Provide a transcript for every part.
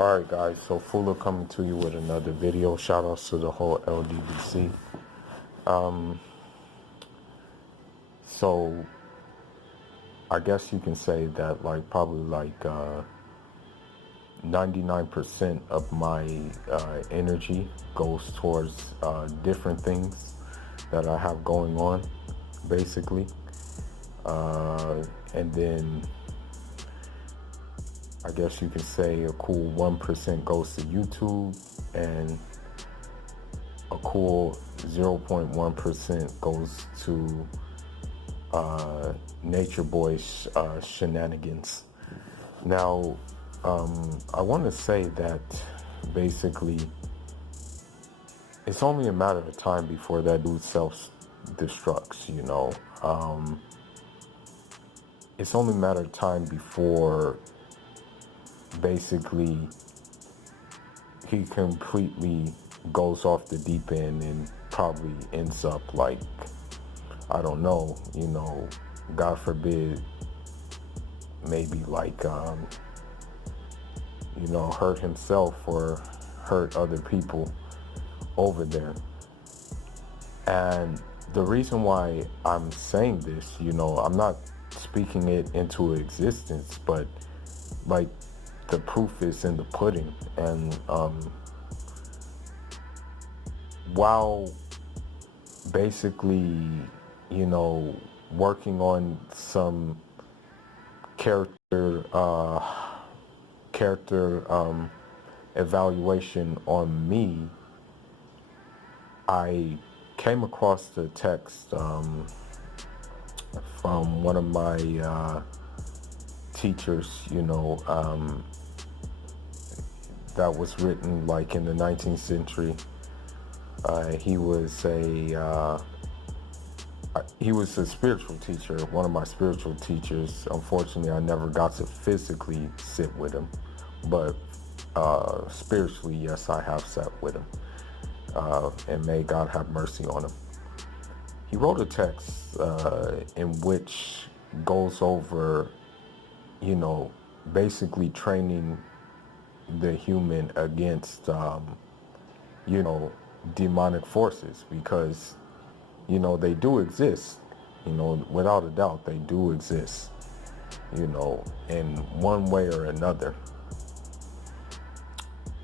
Alright guys, so Fula coming to you with another video. Shout outs to the whole LDBC. So I guess you can say that probably 99% of my energy goes towards different things that I have going on, basically. And then I guess you can say a cool 1% goes to YouTube, and a cool 0.1% goes to Natureboy shenanigans. Now, I want to say that basically it's only a matter of time before that dude self-destructs. It's only a matter of time before basically he completely goes off the deep end and probably ends up I don't know, God forbid, maybe hurt himself or hurt other people over there. And the reason why I'm saying this, I'm not speaking it into existence, but the proof is in the pudding. And while basically, working on some character evaluation on me, I came across the text from one of my teachers, that was written in the 19th century. He was a spiritual teacher, one of my spiritual teachers. Unfortunately, I never got to physically sit with him, but spiritually, yes, I have sat with him. And may God have mercy on him. He wrote a text in which goes over, basically training the human against, demonic forces, because they do exist, without a doubt they do exist, in one way or another.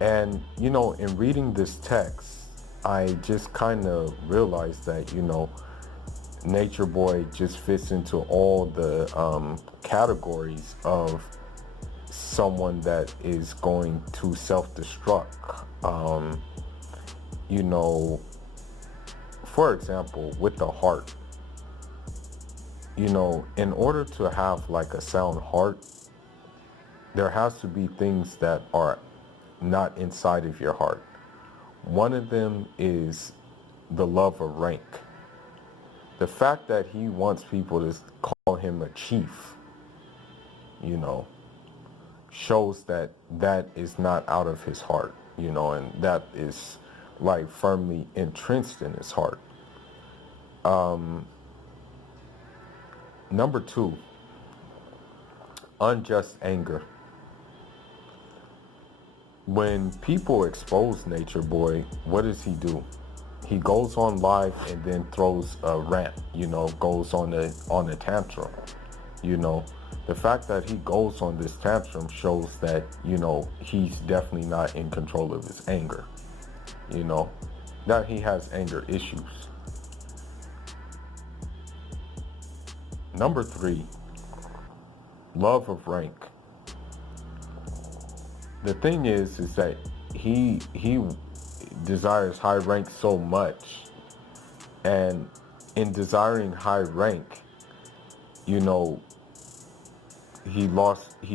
And in reading this text, I just kind of realized that Natureboy just fits into all the categories of someone that is going to self-destruct. For example, with the heart, in order to have a sound heart, there has to be things that are not inside of your heart. One of them is the love of rank. The fact that he wants people to call him a chief, shows that that is not out of his heart, and that is firmly entrenched in his heart. Number two, unjust anger. When people expose Natureboy, what does he do? He goes on live and then throws a rant, goes on a tantrum. The fact that he goes on this tantrum shows that, he's definitely not in control of his anger. That he has anger issues. Number three, love of rank. The thing is that he desires high rank so much, and in desiring high rank, he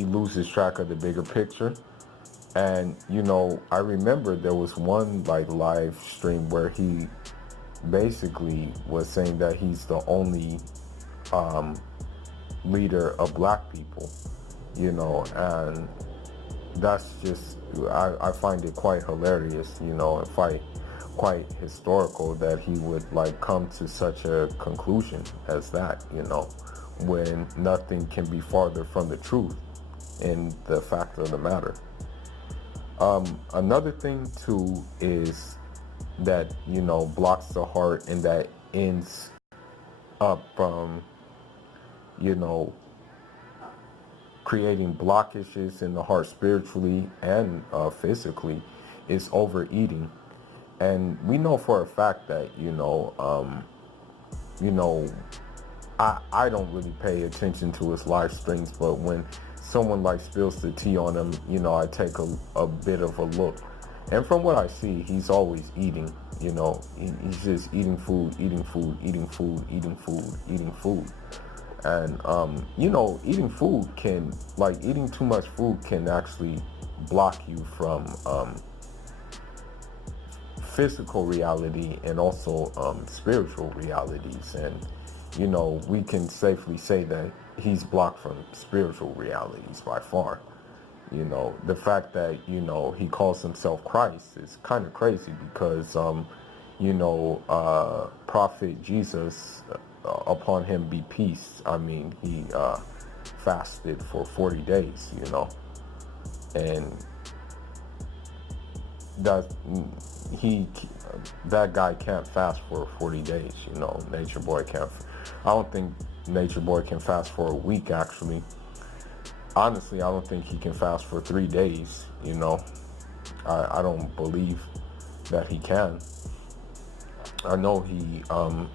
loses track of the bigger picture. And I remember there was one live stream where he basically was saying that he's the only leader of black people, and that's just, I find it quite hilarious, and quite historical that he would come to such a conclusion as that, when nothing can be farther from the truth in the fact of the matter. Another thing too is that, blocks the heart and that ends up, you know, creating blockages in the heart spiritually and physically is overeating. And we know for a fact that, you know, I don't really pay attention to his live streams, but when someone like spills the tea on him, I take a bit of a look. And from what I see, he's always eating, he's just eating food, eating food, eating food, eating food, eating food. And, eating too much food can actually block you from physical reality and also spiritual realities. And, we can safely say that he's blocked from spiritual realities by far. The fact that, he calls himself Christ is kind of crazy because, Prophet Jesus, upon him be peace, I mean, he fasted for 40 days, and that he that guy can't fast for 40 days. Nature Boy can't. I don't think Nature Boy can fast for a week. Actually, honestly, I don't think he can fast for 3 days. I don't believe that he can. I know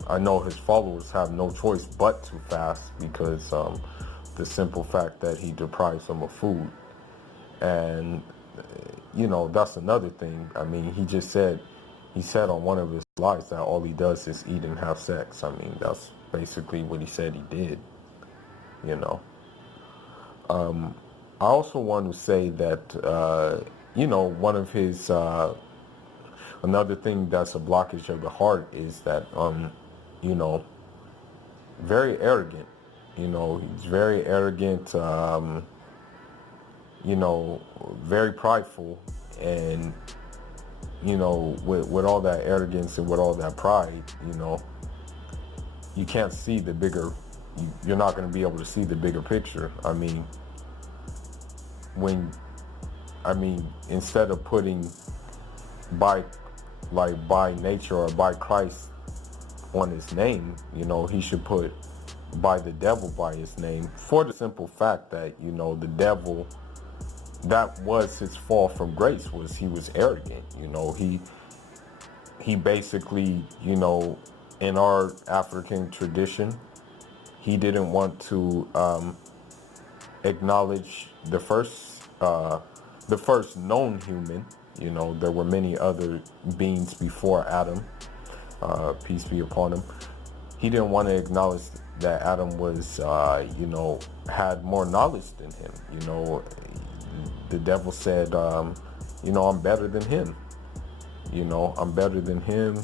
I know his followers have no choice but to fast because the simple fact that he deprives them of food. And that's another thing. I mean, he said on one of his lives that all he does is eat and have sex. I mean, that's basically what he said he did. I also want to say that one of his another thing that's a blockage of the heart is that very arrogant. He's very arrogant. Very prideful, and with all that arrogance and with all that pride, you can't see the bigger. You're not going to be able to see the bigger picture. I mean, instead of putting by nature or by Christ on his name, he should put by the devil by his name, for the simple fact that the devil, that was his fall from grace, was he was arrogant. He basically, in our African tradition, he didn't want to acknowledge the first known human. There were many other beings before Adam, peace be upon him. He didn't want to acknowledge that Adam was, had more knowledge than him. The devil said, I'm better than him. I'm better than him.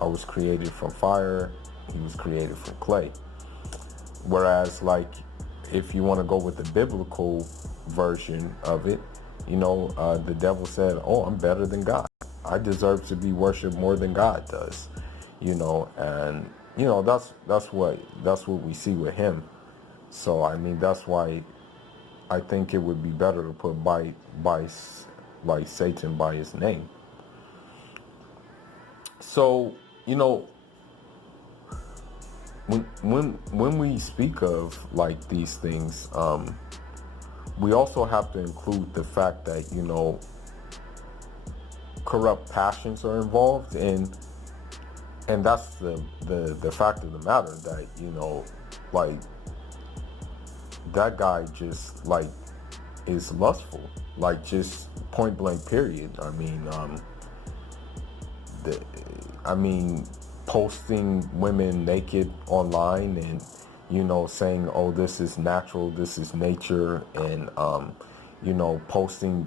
I was created from fire. He was created from clay. Whereas, if you want to go with the biblical version of it, the devil said, I'm better than God. I deserve to be worshipped more than God does. And that's what we see with him. So I mean, that's why I think it would be better to put by Satan by his name. So when we speak of these things, we also have to include the fact that corrupt passions are involved, and that's the fact of the matter, that that guy just is lustful, just point blank period. I mean, posting women naked online and saying, this is natural, this is nature, and posting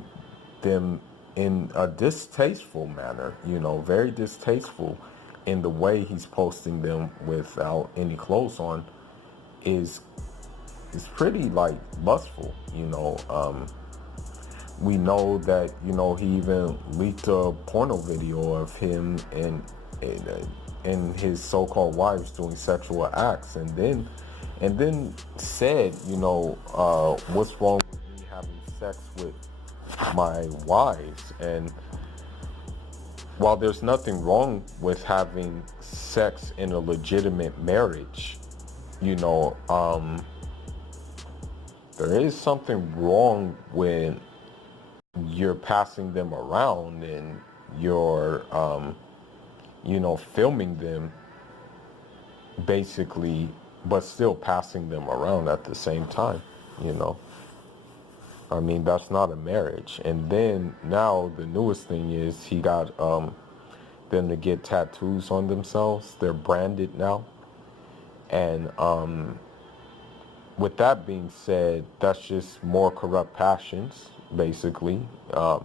them in a distasteful manner, very distasteful in the way he's posting them without any clothes on, is pretty lustful. We know that he even leaked a porno video of him and his so-called wives doing sexual acts, and then said, what's wrong with me having sex with my wives. And while there's nothing wrong with having sex in a legitimate marriage, you know, there is something wrong when you're passing them around and you're, you know, filming them basically, but still passing them around at the same time, you know. I mean, that's not a marriage. And then now the newest thing is he got them to get tattoos on themselves. They're branded now. And with that being said, that's just more corrupt passions, basically. I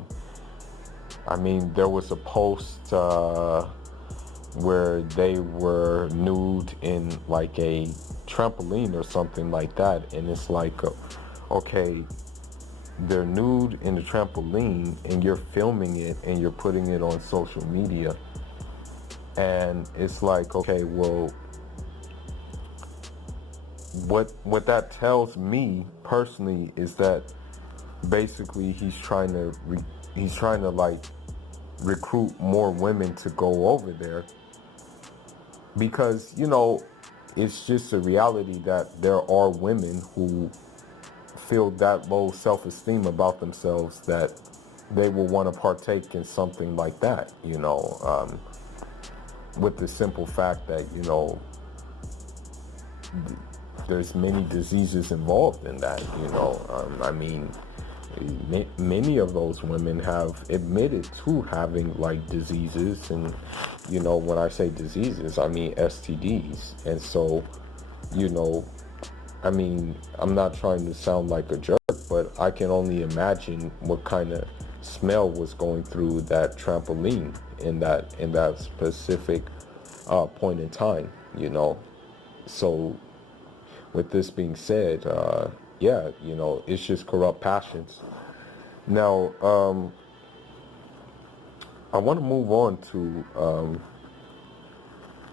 mean, there was a post where they were nude in like a trampoline or something like that. And it's like, okay, they're nude in the trampoline and you're filming it and you're putting it on social media. And it's like, okay, well, what that tells me personally is that basically he's trying to like recruit more women to go over there, because, you know, it's just a reality that there are women who feel that low self-esteem about themselves that they will want to partake in something like that, you know, with the simple fact that, you know, there's many diseases involved in that, you know. I mean, many of those women have admitted to having like diseases, and, you know, when I say diseases, I mean STDs. And so, you know, I mean, I'm not trying to sound like a jerk, but I can only imagine what kind of smell was going through that trampoline in that specific point in time, you know. So with this being said, yeah, you know, it's just corrupt passions. Now, I want to move on to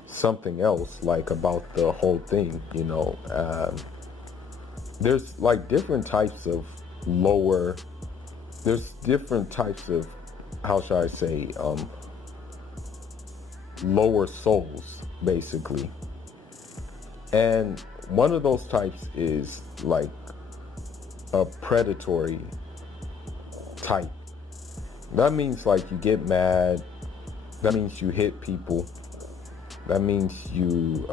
something else, like about the whole thing, you know. There's like different types of lower, there's different types of, how should I say, lower souls, basically. And one of those types is like a predatory type. That means like you get mad. That means you hit people. That means you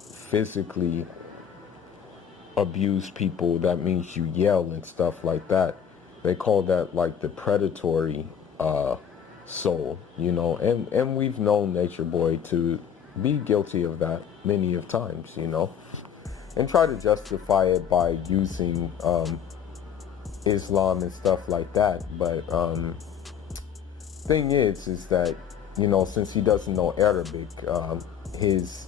physically abuse people. That means you yell and stuff like that. They call that like the predatory soul, you know. And we've known Nature Boy to be guilty of that many of times, you know, and try to justify it by using Islam and stuff like that. But thing is that, you know, since he doesn't know Arabic, his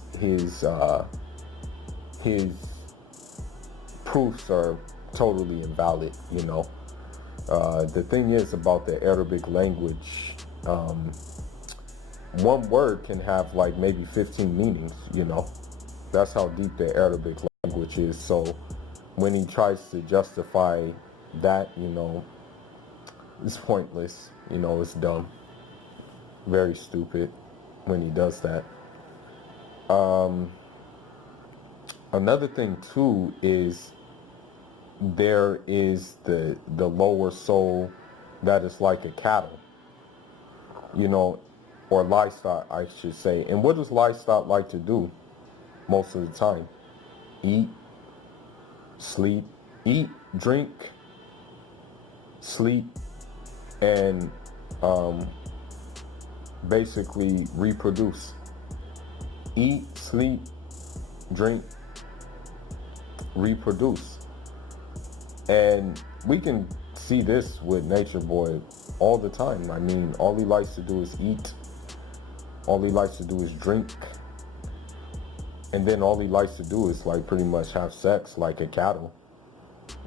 proofs are totally invalid, you know. The thing is about the Arabic language, one word can have like maybe 15 meanings, you know. That's how deep the Arabic language is. So when he tries to justify that, you know, it's pointless, you know, it's dumb. Very stupid when he does that. Another thing too is there is the lower soul that is like a cattle, you know, or livestock, I should say. And what does livestock like to do most of the time? Eat, sleep, eat, drink, sleep, and basically reproduce. Eat, sleep, drink, reproduce. And we can see this with Nature Boy all the time. I mean, all he likes to do is eat. All he likes to do is drink. And then all he likes to do is like pretty much have sex like a cattle.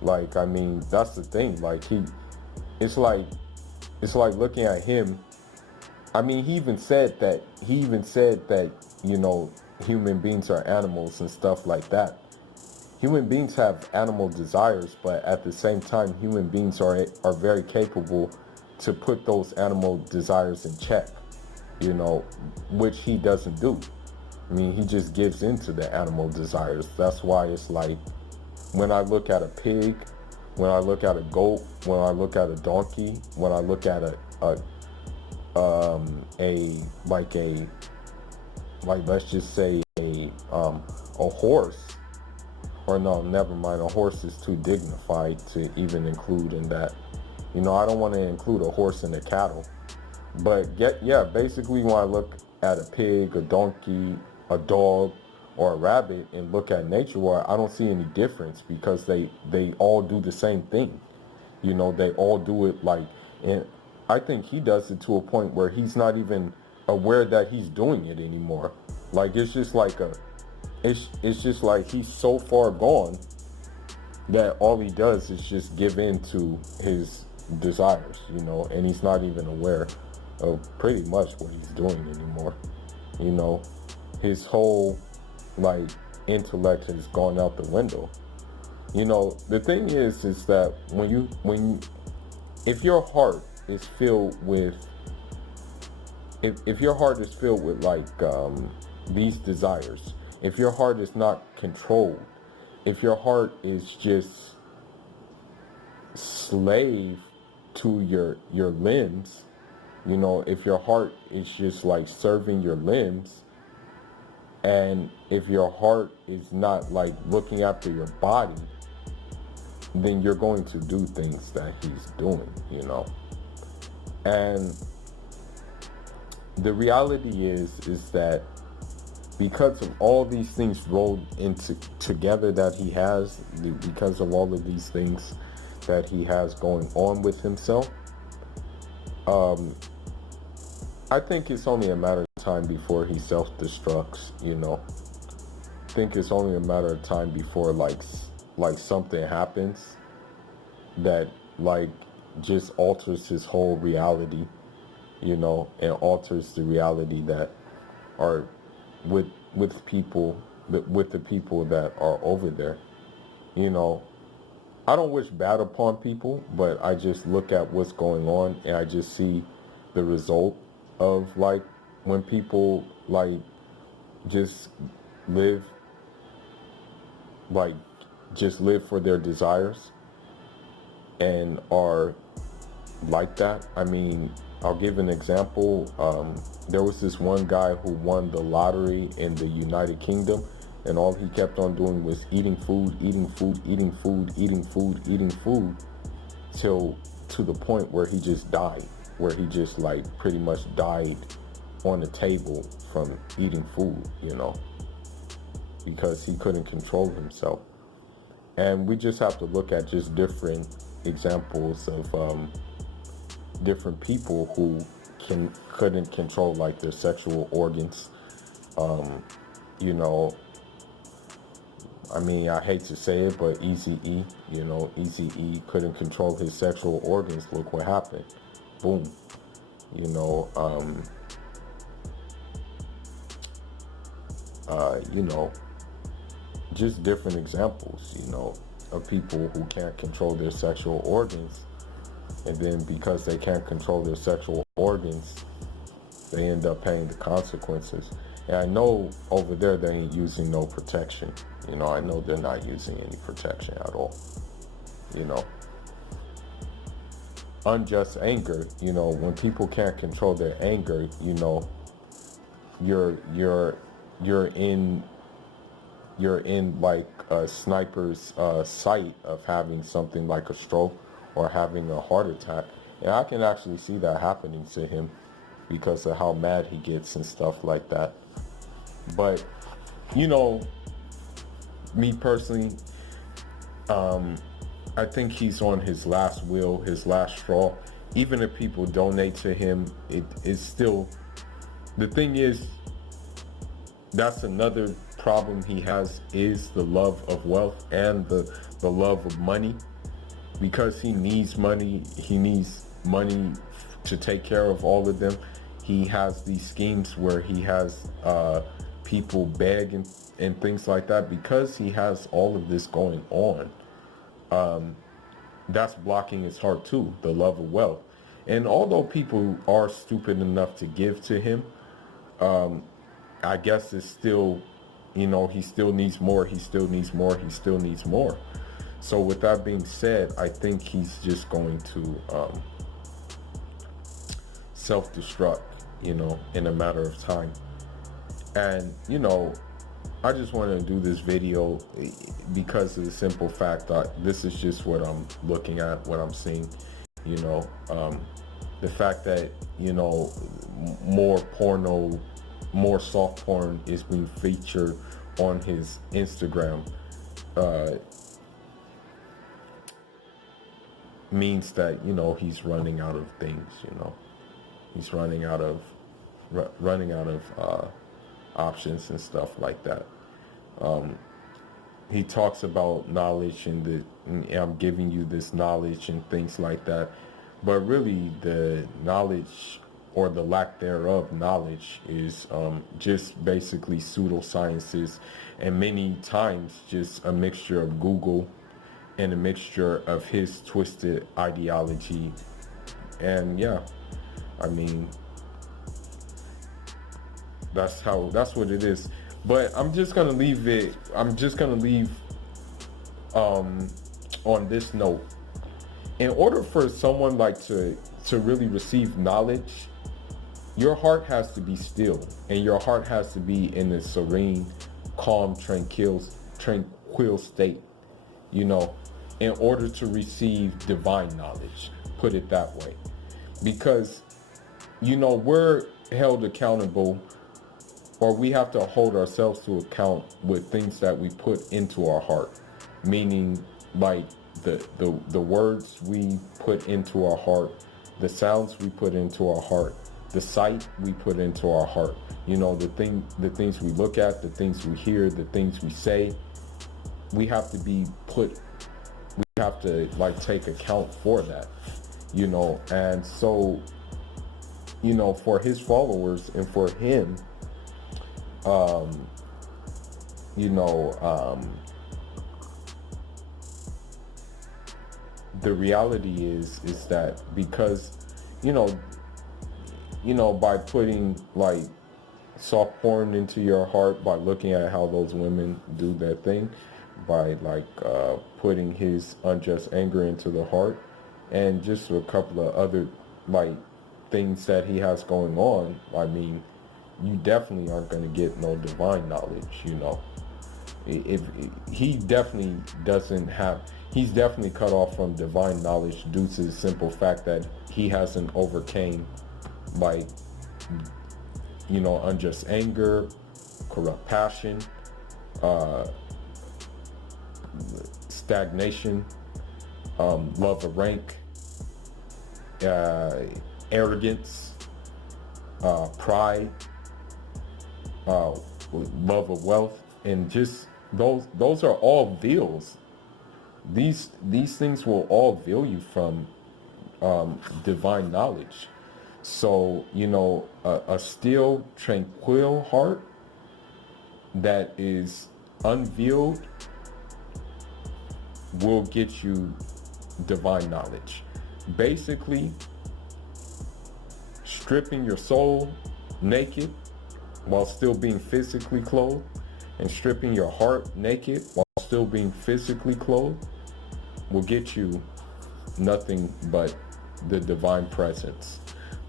Like, I mean, that's the thing. Like it's like looking at him. I mean, he even said that, you know, human beings are animals and stuff like that. human beings have animal desires, but at the same time, human beings are very capable to put those animal desires in check, you know, which he doesn't do. I mean, he just gives into the animal desires. That's why it's like when I look at a pig, when I look at a goat, when I look at a donkey, when I look at a like let's just say a horse, or no, never mind, a horse is too dignified to even include in that. You know, I don't want to include a horse in a cattle. But yeah, basically when I look at a pig, a donkey, a dog, or a rabbit and look at nature, well, I don't see any difference because they all do the same thing. You know, they all do it like, and I think he does it to a point where he's not even aware that he's doing it anymore. Like it's just like it's just like he's so far gone that all he does is just give in to his desires, you know, and he's not even aware of pretty much what he's doing anymore. You know, his whole like intellect has gone out the window. You know, the thing is that if your heart is filled with if your heart is filled with like these desires, if your heart is not controlled, if your heart is just slave to your limbs, you know, if your heart is just like serving your limbs, and if your heart is not like looking after your body, then you're going to do things that he's doing, you know. And the reality is that because of all these things rolled into together that he has, because of all of these things that he has going on with himself, I think it's only a matter of time before he self-destructs, you know. I think it's only a matter of time before like something happens that like just alters his whole reality, you know, and alters the reality that are with people, with the people that are over there. You know, I don't wish bad upon people, but I just look at what's going on and I just see the result of like when people like just live like just live for their desires and are like that. I mean, I'll give an example. There was this one guy who won the lottery in the United Kingdom, and all he kept on doing was eating food, eating food, eating food, eating food, eating food, till to the point where he just died, where he just like pretty much died on the table from eating food, you know, because he couldn't control himself. And we just have to look at just different examples of different people who couldn't control like their sexual organs. You know, I mean, I hate to say it, but Eazy-E, you know, Eazy-E couldn't control his sexual organs. Look what happened. Boom. You know, you know, just different examples, you know, of people who can't control their sexual organs. And then because they can't control their sexual organs, they end up paying the consequences. And I know over there they ain't using no protection. You know, I know they're not using any protection at all. You know, unjust anger, you know, when people can't control their anger, you know, you're in like a sniper's sight of having something like a stroke or having a heart attack. And I can actually see that happening to him because of how mad he gets and stuff like that. But, you know, me personally, I think he's on his last will, his last straw. Even if people donate to him, it is still, the thing is, that's another problem he has, is the love of wealth and the love of money. Because he needs money to take care of all of them. He has these schemes where he has people begging and things like that, because he has all of this going on, that's blocking his heart too, the love of wealth. And although people are stupid enough to give to him, I guess it's still, he still needs more, he still needs more, he still needs more. So with that being said, I think he's just going to self-destruct, in a matter of time. And, I just wanted to do this video because of the simple fact that this is just what I'm looking at, what I'm seeing, you know, um, the fact that, more porno, more soft porn is being featured on his Instagram, means that, he's running out of things, he's running out of options and stuff like that. He talks about knowledge and I'm giving you this knowledge and things like that, but really the knowledge, or the lack thereof knowledge, is just basically pseudosciences, and many times just a mixture of Google and a mixture of his twisted ideology. And yeah, I mean, that's what it is. But I'm just gonna leave on this note. In order for someone like to really receive knowledge, your heart has to be still, and your heart has to be in a serene, calm, tranquil state, in order to receive divine knowledge, put it that way. Because, we're held accountable, or we have to hold ourselves to account with things that we put into our heart, meaning like the words we put into our heart, the sounds we put into our heart, the sight we put into our heart, the things we look at, the things we hear, the things we say. We have to like take account for that, and so, for his followers and for him, the reality is that because, by putting like soft porn into your heart, by looking at how those women do their thing, by like putting his unjust anger into the heart, and just a couple of other like things that he has going on, I mean, you definitely aren't going to get no divine knowledge. If he definitely doesn't have, he's definitely cut off from divine knowledge due to the simple fact that he hasn't overcame like, unjust anger, corrupt passion, stagnation, love of rank, arrogance, pride, love of wealth, and just those are all veils. These things will all veil you from divine knowledge. So, a still, tranquil heart that is unveiled will get you divine knowledge. Basically, stripping your soul naked while still being physically clothed, and stripping your heart naked while still being physically clothed, will get you nothing but the divine presence.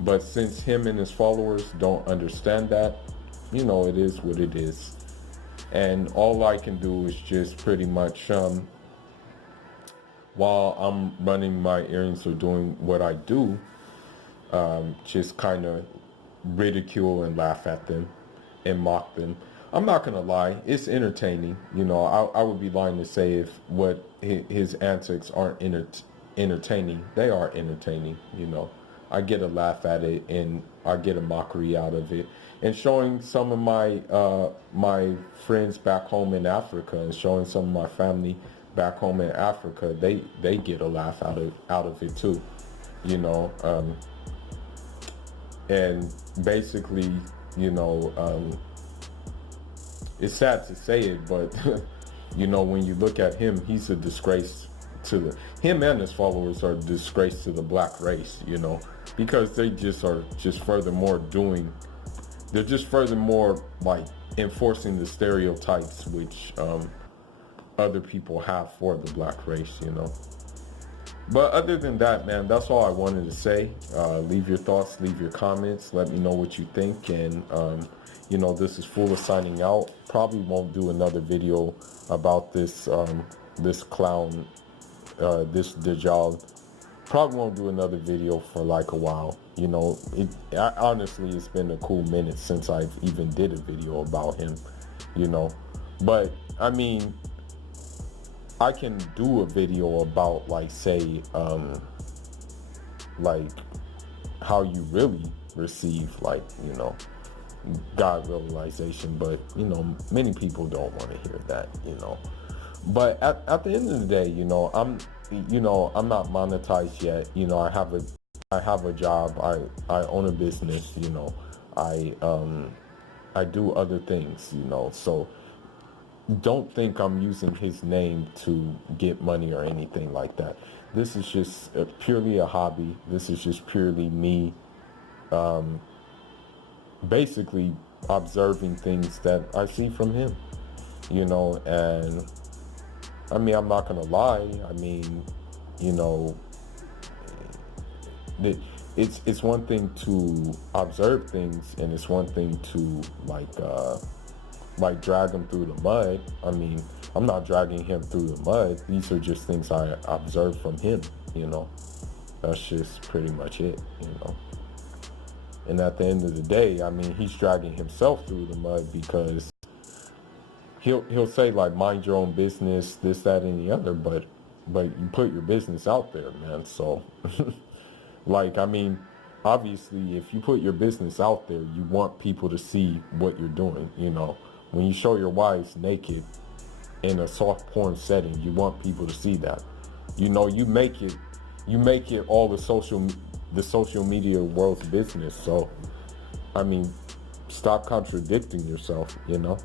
But since him and his followers don't understand that, it is what it is. And all I can do is just pretty much, while I'm running my errands or doing what I do, just kind of ridicule and laugh at them and mock them. I'm not gonna lie, it's entertaining. I would be lying to say if what his antics aren't entertaining. They are entertaining. I get a laugh at it, and I get a mockery out of it. And showing some of my friends back home in Africa, and showing some of my family back home in Africa, they get a laugh out of it too. And basically, it's sad to say it, but you know, when you look at him, he's a disgrace to him and his followers are a disgrace to the black race, you know, because they just are just furthermore doing, they're just furthermore like enforcing the stereotypes which other people have for the black race, you know. But other than that, man, that's all I wanted to say. Leave your thoughts, leave your comments, let me know what you think. And, you know, this is Fuller signing out. Probably won't do another video about this, this clown, this Dajjal. Probably won't do another video for like a while. You know, honestly, it's been a cool minute since I've even did a video about him, you know. But, I mean, I can do a video about like say like how you really receive like, you know, God realization, but you know, many people don't want to hear that, you know. But at the end of the day, you know, I'm not monetized yet. You know, I have a job, I own a business, you know, I do other things, you know, so don't think I'm using his name to get money or anything like that. This is just purely a hobby. This is just purely me basically observing things that I see from him, you know. And I mean, I'm not gonna lie, I mean, you know, it's one thing to observe things and it's one thing to like drag him through the mud. I mean, I'm not dragging him through the mud. These are just things I observed from him, you know. That's just pretty much it, you know. And at the end of the day, I mean, he's dragging himself through the mud because he'll say like, mind your own business, this, that, and the other, but you put your business out there, man. So like, I mean, obviously, if you put your business out there, you want people to see what you're doing, you know. When you show your wives naked in a soft porn setting, you want people to see that. You know, you make it all the social media world's business. So, I mean, stop contradicting yourself, you know.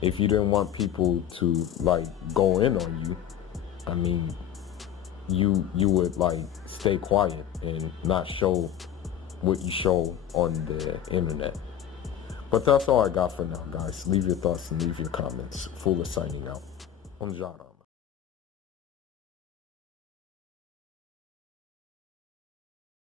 If you didn't want people to like go in on you, I mean, you would like stay quiet and not show what you show on the internet. But that's all I got for now, guys. Leave your thoughts and leave your comments. Fuller signing out. Onjara.